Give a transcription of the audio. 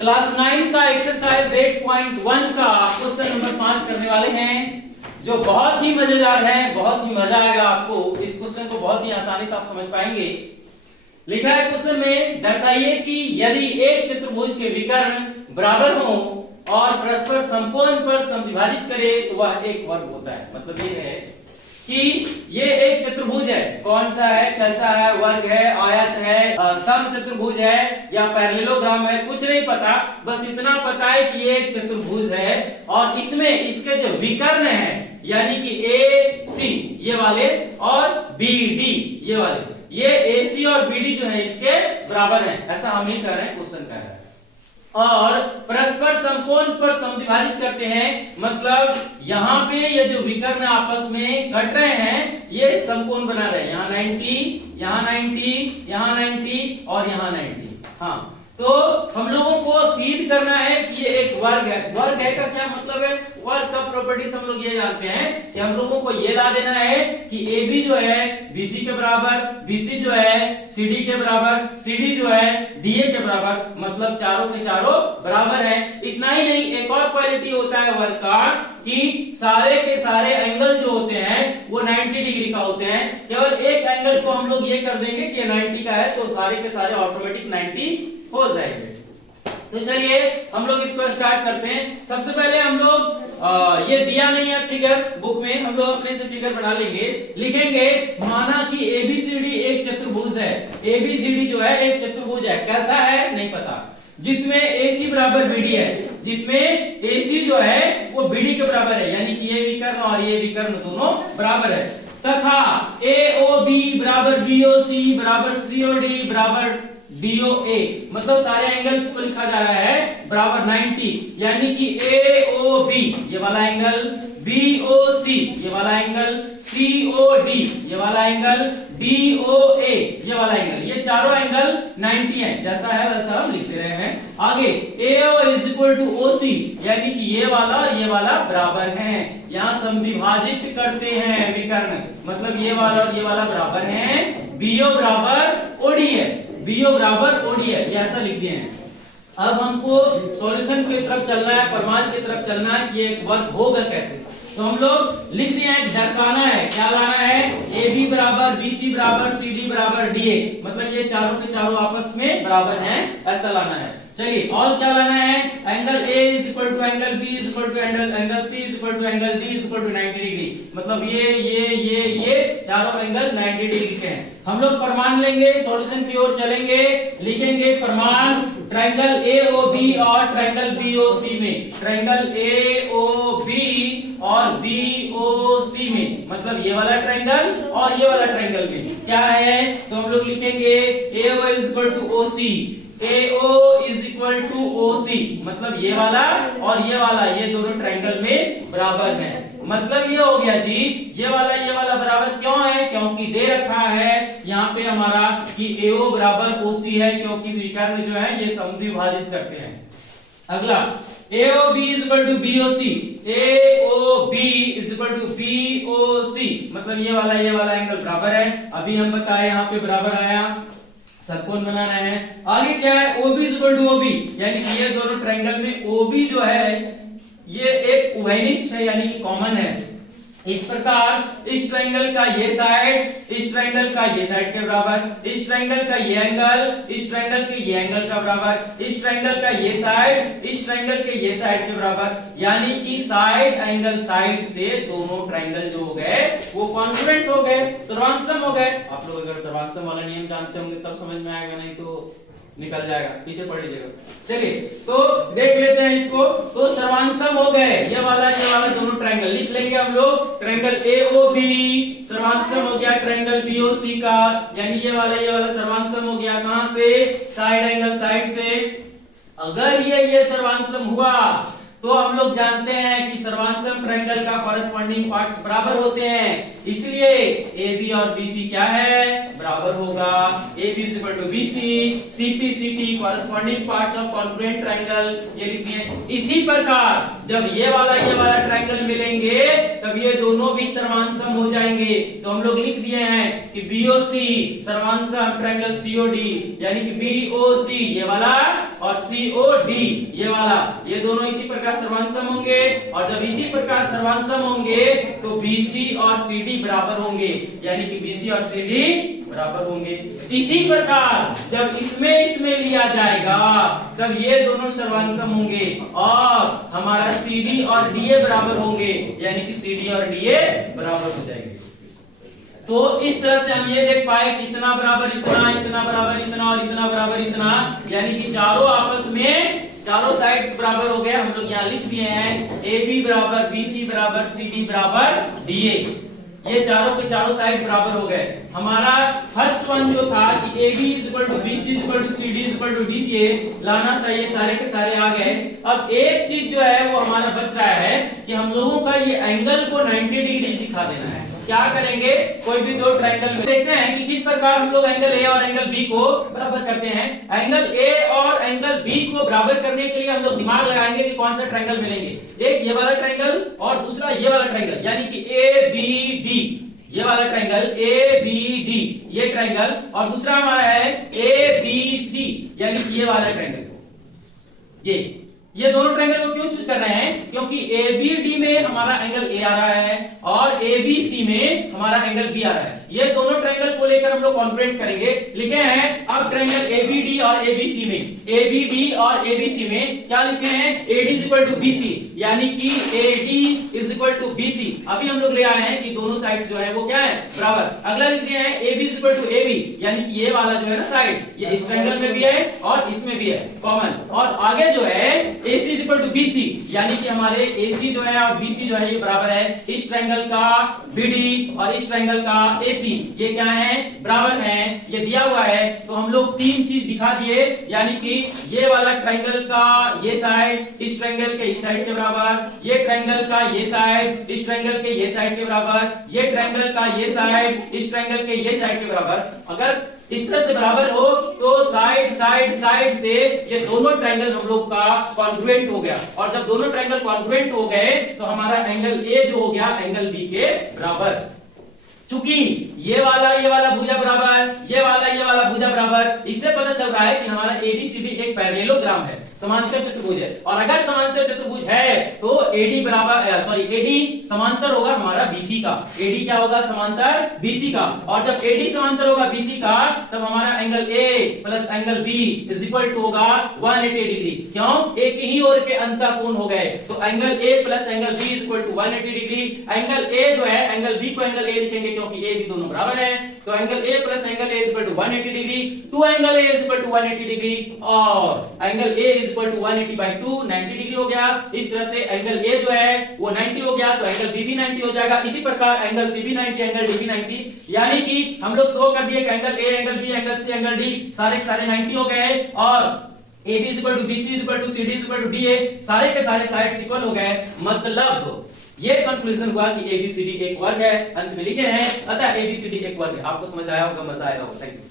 Class 9 का exercise 8.1 का question number 5 करने वाले हैं, जो बहुत ही मजेदार है, बहुत ही मजा आएगा आपको। इस क्वेश्चन को बहुत ही आसानी से आप समझ पाएंगे। लिखा है क्वेश्चन में, दर्शाइए कि यदि एक चतुर्भुज के विकर्ण बराबर हो और परस्पर समकोण पर समद्विभाजित करे तो वह एक वर्ग होता है। मतलब ये है कि ये एक चतुर्भुज है, कौन सा है, कैसा है, वर्ग है, आयत है, समचतुर्भुज है या पैरेललोग्राम है, कुछ नहीं पता, बस इतना पता है कि ये एक चतुर्भुज है और इसमें इसके जो विकर्ण है यानी कि ए सी ये वाले और बी डी ये वाले, ये ए सी और बी डी जो है इसके बराबर है, ऐसा हम ही कर रहे हैं, क्वेश्चन कर रहे हैं। और परस्पर समकोण पर समद्विभाजित करते हैं, मतलब यहाँ पे ये जो विकर्ण आपस में कट रहे हैं ये समकोण बना रहे हैं, यहाँ 90, यहाँ 90, यहाँ 90 और यहाँ 90। हाँ, तो हम लोगों को सिद्ध करना है कि ये एक वर्ग है। वर्ग है का क्या मतलब है? वर्ग का प्रॉपर्टीज हम लोग ये जानते हैं कि हम लोगों को ये ला देना है कि AB जो है BC के बराबर, BC जो है CD के बराबर, CD जो है DA के बराबर, मतलब चारों के चारों बराबर है। इतना ही नहीं, एक और क्वालिटी होता है वर्ग का कि सारे के सारे एंगल जो होते हैं वो 90 डिग्री का होते हैं। केवल एक एंगल को हम लोग ये कर देंगे कि ये 90 का है तो सारे के सारे ऑटोमेटिक 90 हो जाएंगे। तो चलिए हम लोग इसको स्टार्ट करते हैं। सबसे पहले हम लोग ये दिया नहीं है फिगर बुक में, हम लोग अपने से फिगर बना लेंगे। लिखेंगे माना कि ABCD एक चतुर्भुज है, ABCD जो है एक चतुर्भुज है, कैसा है नहीं पता, जिसमें AC बराबर BD है, जिसमें AC जो है वो BD के बराबर है, यानी कि ये विकर्ण और ये विकर्ण दोनों बराबर है, तथा AOB बराबर BOC बराबर COD बराबर DOA, मतलब सारे एंगल्स को लिखा जा रहा है बराबर 90, यानी कि AOB ये वाला एंगल, BOC ये वाला एंगल, COD ये वाला एंगल, DOA ये वाला एंगल, ये चारों एंगल 90 है, जैसा है वैसा हम लिख रहे हैं। आगे AO is equal to OC, यानी कि ये वाला और ये वाला बराबर हैं, यहाँ समद्विभाजित करते हैं विकर्ण, मतलब ये वाला और ये वाला बराबर हैं। BO बराबर OD है, BO बराबर OD है, ये ऐसा लिख दिए हैं। अब हमको सॉल्यूशन की तरफ चलना है, प्रमाण की तरफ चलना है कि एक वर्ग होगा कैसे। तो हम लोग लिख दिए हैं, दर्शाना है, क्या लाना है, AB बराबर BC बराबर CD बराबर DA, मतलब ये चारों के चारों आपस में बराबर हैं, ऐसा लाना है। चलिए और क्या लाना है, angle A is equal to angle B is equal to angle C is equal to angle D is equal to 90 degree, मतलब ये चारों एंगल 90 डिग्री के हैं। हम लोग प्रमाण लेंगे, सॉल्यूशन की ओर चलेंगे, लिखेंगे प्रमाण ट्रायंगल AOB और ट्रायंगल BOC में, ट्रायंगल AOB और BOC में, मतलब ये वाला ट्रायंगल और ये वाला ट्रायंगल में क्या है, तो हम लोग लिखेंगे AO is equal to OC, AO is equal to OC, मतलब ये वाला और ये वाला, ये दोनों ट्रायंगल में बराबर हैं। मतलब ये हो गया जी, ये वाला बराबर क्यों है, क्योंकि दे रखा है यहाँ पे हमारा कि AO बराबर OC है, क्योंकि विकर्ण जो है ये समद्विभाजित करते हैं। अगला AOB is equal to BOC, AOB is equal to BOC, मतलब ये वाला एंगल बराबर है, अभी हम बताए यहाँ पे बराबर आया, समकोण बनाना है। आगे क्या है, OB is equal to OB, यानी कि ये दोनों ट्रायंगल में OB जो है ये एक उभयनिष्ठ है, यानी कि कॉमन है। इस प्रकार इस ट्रायंगल का ये साइड इस ट्रायंगल का ये साइड के बराबर, इस ट्रायंगल का ये एंगल इस ट्रायंगल के ये एंगल का बराबर, इस ट्रायंगल का ये साइड इस ट्रायंगल के ये साइड के बराबर, यानी कि साइड एंगल साइड से दोनों ट्रायंगल जो हो गए वो कॉन्ग्रुएंट हो गए, सर्वांगसम हो गए। आप लोग अगर सर्वांगसम वाला नियम जानते होंगे तब समझ में आएगा, नहीं तो निकल जाएगा, पीछे पढ़ लीजिएगा। चलिए तो देख लेते हैं इसको, तो सर्वांगसम हो गए, ये वाला दोनों ट्रायंगल लिख लेंगे हम लोग, ट्रायंगल AOB सर्वांगसम हो गया ट्रायंगल BOC का, यानी ये वाला सर्वांगसम हो गया, कहां से, साइड एंगल साइड से। अगर ये सर्वांगसम हुआ तो हम लोग जानते हैं कि सर्वांशम ट्रायंगल का कॉरेस्पॉन्डिंग पार्ट्स बराबर होते हैं, इसलिए AB और BC क्या है, बराबर होगा। AB is equal to BC, CP CT corresponding parts of congruent triangle, ये लिखिए। इसी प्रकार जब ये वाला ट्रायंगल मिलेंगे तब ये दोनों भी सर्वांशम हो जाएंगे, तो हम लोग लिख दिए हैं कि BOC सर्वांशम ट्रायंगल COD, यानी कि BOC ये वाला और COD ये वाला, ये दोनों इसी प्रकार सर्वांशम होंगे, और जब इसी प्रकार सर्वांशम होंगे तो BC और CD बराबर होंगे, यानी कि BC और CD बराबर होंगे। इसी प्रकार जब इसमें लिया जाएगा तब ये दोनों सर्वांशम होंगे और हमारा CD और DA बराबर होंगे, यानी कि CD और DA बराबर हो जाएंगे। तो इस तरह से हम ये देख पाए कि इतना बराबर इतना, इतना बराबर इतना और इतना बराबर इतना, यानी कि चारों आपस में चारों साइड्स बराबर हो गए। हम लोग यहाँ लिख दिए हैं AB बराबर BC बराबर CD बराबर DA, ये चारों के चारों साइड बराबर हो गए। हमारा फर्स्ट वन जो था कि AB BC CD DA लाना था, ये सारे के सारे आ गए। अब एक चीज जो है वो हमारा बच रहा है कि हम लोगों का ये एंगल को 90 डिग्री दिखा देना है। क्या करेंगे, कोई भी दो ट्रायंगल में देखते हैं कि किस प्रकार हम लोग एंगल A और एंगल B को बराबर करते हैं। एंगल A और एंगल B को बराबर करने के लिए हम लोग दिमाग लगाएंगे कि कौन सा ट्रायंगल मिलेंगे, एक ये वाला ट्रायंगल और दूसरा ये वाला ट्रायंगल, यानी कि ABD, ये वाला ट्रायंगल ABD ये ट्रायंगल, और दूसरा हमारा है ABC, यानी कि ये वाला ट्रायंगल। ये दोनों ट्रायंगल को क्यों चूज कर रहे हैं, क्योंकि ABD में हमारा एंगल A आ रहा है और ABC में हमारा एंगल B आ रहा है। ये दोनों ट्रायंगल को लेकर हम लोग कॉन्फ्रेंट करेंगे। लिखे हैं अब ट्रायंगल ABD और ABC में, ABD और ABC में क्या लिखे हैं, AD is equal to BC, यानी कि AD is equal to BC। अभी हम लोग ले आए हैं कि दोनों साइड्स जो है वो क्या है, बराबर। अगला लिख रहे हैं AB is equal to AB, यानी कि ये वाला जो है ना साइड, ये इस ट्रायंगल में भी है और इसमें भी है कॉमन, और आगे जो है AC is equal to BC, यानी कि हमारे AC जो है और BC जो है ये बराबर है। इस ट्रायंगल का BD और इस ट्रायंगल का AC ये क्या है, बराबर है, ये दिया हुआ है। तो हम लोग तीन चीज दिखा दिए, यानी कि ये वाला ट्रायंगल का ये साइड इस ट्रायंगल के इस साइड के बराबर, ये ट्रायंगल का ये साइड इस ट्रायंगल के ये साइड के बराबर, ये ट्रायंगल का ये साइड इस ट्रायंगल के ये साइड के बराबर। अगर इस तरह से बराबर हो तो साइड साइड साइड से ये दोनों ट्रायंगल हम लोग का कॉन्ग्रुएंट हो गया, और जब दोनों ट्रायंगल कॉन्ग्रुएंट हो गए तो हमारा एंगल A जो हो गया एंगल B के बराबर। चूंकि ये वाला भुजा बराबर, ये वाला भुजा बराबर, इससे पता चल रहा है कि हमारा ABCD एक पैरेललोग्राम है, समांतर चतुर्भुज है। और अगर समांतर चतुर्भुज है तो AD समांतर होगा हमारा BC का। AD क्या होगा, समांतर BC का, और जब AD समांतर होगा BC का तब हमारा angle A plus angle B is equal to होगा 180 डिग्री। क्यों, एक ही ओर के अंतः कोण हो गए, तो angle A plus angle B is equal to 180 डिग्री। एंगल A जो है एंगल B को एंगल A लिखेंगे क्योंकि A B दोनों बराबर है, तो angle A plus angle A is equal to 180 डिग्री, 2 angle A is equal to 180 डिग्री, और angle A is equal to 180 by 2 90 डिग्री हो गया। इस तरह से एंगल A जो है वो 90 हो गया, तो एंगल B भी 90 हो जाएगा। इसी प्रकार एंगल C भी 90, एंगल D भी 90, यानी कि हम लोग शो कर दिए कि angle A, angle B, angle C, angle D सारे के सारे 90 हो गए, और AB is equal to BC is equal to CD is equal to DA सारे के सारे साइड्स इक्वल हो गए। मतलब ये कंक्लूजन हुआ कि ABCD एक वर्ग है, अंत में लिखे हैं अतः ABCD एक वर्ग है। आपको समझ आया होगा, मजा आएगा। Thank you.